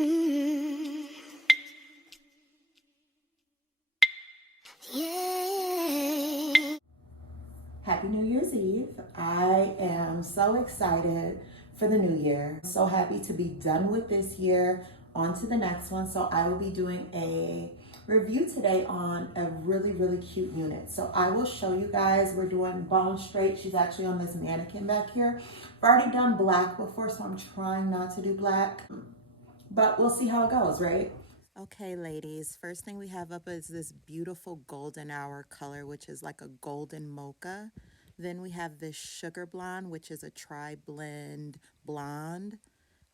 Mm. Yeah. Happy New Year's Eve. I am so excited for the new year. So happy to be done with this year, on to the next one. So I will be doing a review today on a really, really cute unit. So I will show you guys, we're doing bone straight. She's actually on this mannequin back here. I've already done black before, so I'm trying not to do black, but we'll see how it goes, right? Okay, ladies, first thing we have up is this beautiful golden hour color, which is like a golden mocha. Then we have this sugar blonde, which is a tri-blend blonde.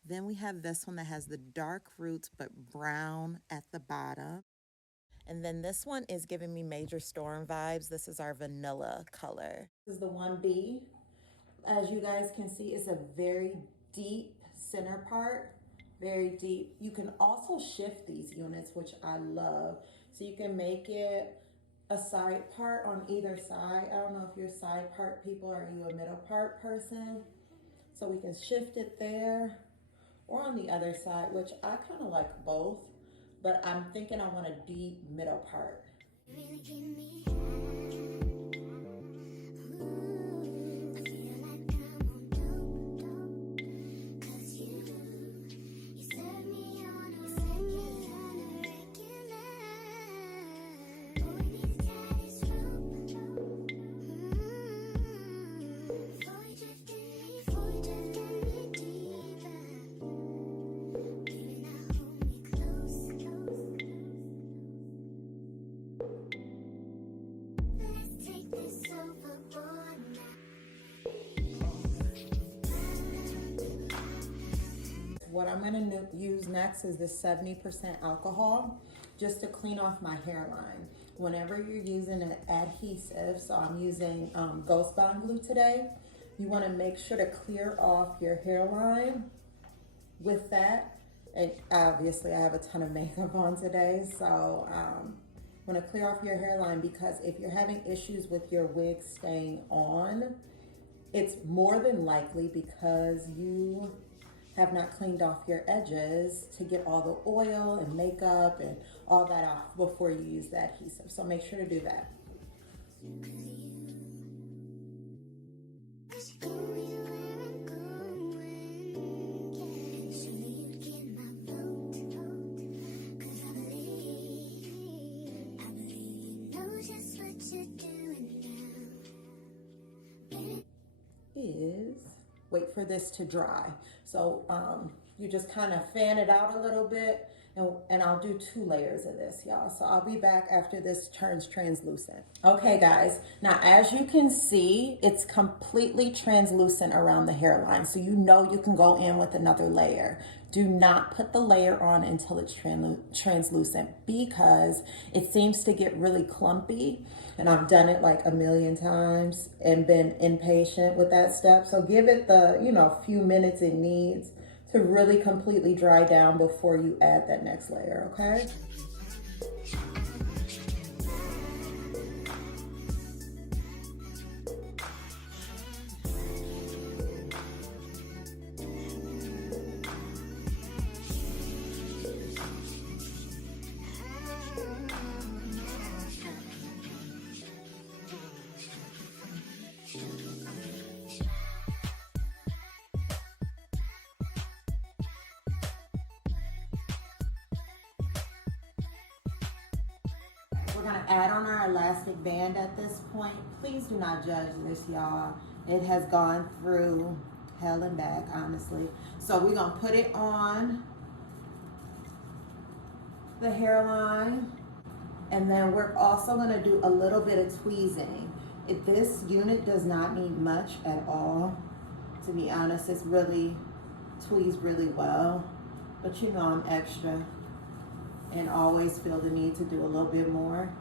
Then we have this one that has the dark roots but brown at the bottom. And then this one is giving me Major Storm vibes. This is our vanilla color. This is the 1B. As you guys can see, it's a very deep center part, very deep. You can also shift these units, which I love. So you can make it a side part on either side. I don't know if you're side part people or are you a middle part person. So we can shift it there or on the other side, which I kind of like both, but I'm thinking I want a deep middle part. Really give me What I'm gonna use next is this 70% alcohol just to clean off my hairline. Whenever you're using an adhesive, so I'm using Ghost Bond glue today, you wanna make sure to clear off your hairline with that. And obviously I have a ton of makeup on today, so wanna clear off your hairline because if you're having issues with your wig staying on, it's more than likely because you have not cleaned off your edges to get all the oil and makeup and all that off before you use the adhesive. So make sure to do that. Wait for this to dry. So you just kind of fan it out a little bit and I'll do 2 layers of this, y'all. So I'll be back after this turns translucent. Okay, guys, now as you can see, it's completely translucent around the hairline. So you know you can go in with another layer. Do not put the layer on until it's translucent because it seems to get really clumpy. And I've done it like a million times and been impatient with that step. So give it the, few minutes it needs to really completely dry down before you add that next layer, okay? We're gonna add on our elastic band at this point. Please do not judge this, y'all. It has gone through hell and back, honestly. So we're gonna put it on the hairline, and then we're also gonna do a little bit of tweezing. This unit does not need much at all, to be honest. It's really tweezed really well, but I'm extra and always feel the need to do a little bit more.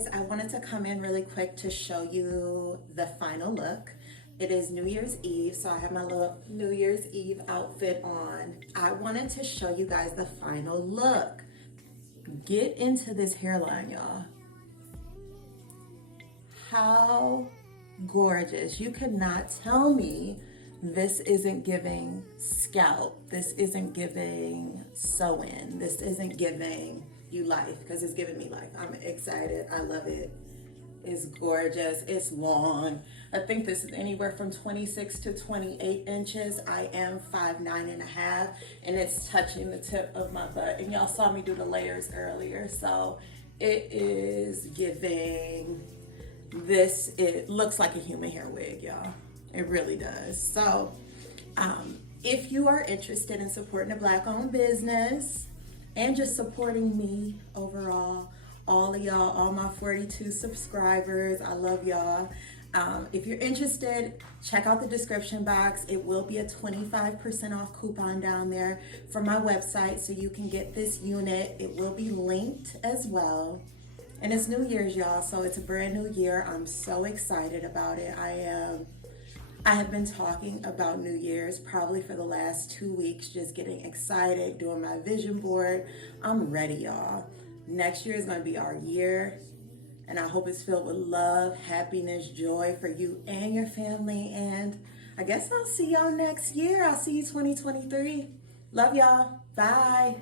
guys, I wanted to come in really quick to show you the final look. It is New Year's Eve, so I have my little New Year's Eve outfit on. I wanted to show you guys the final look. Get into this hairline, y'all. How gorgeous. You cannot tell me this isn't giving scalp. This isn't giving sew-in. This isn't giving you life, because it's giving me life. I'm excited. I love it. It's gorgeous. It's long. I think this is anywhere from 26 to 28 inches. I am 5'9.5", and it's touching the tip of my butt. And y'all saw me do the layers earlier. So it is giving this. It looks like a human hair wig, y'all. It really does. So if you are interested in supporting a Black-owned business and just supporting me overall, all of y'all, all my 42 subscribers, I love y'all. If you're interested, check out the description box. It will be a 25% off coupon down there for my website, so you can get this unit. It will be linked as well. And it's New Year's, y'all, so it's a brand new year. I'm so excited about it. I have been talking about New Year's probably for the last 2 weeks, just getting excited, doing my vision board. I'm ready, y'all. Next year is going to be our year, and I hope it's filled with love, happiness, joy for you and your family. And I guess I'll see y'all next year. I'll see you 2023. Love y'all. Bye.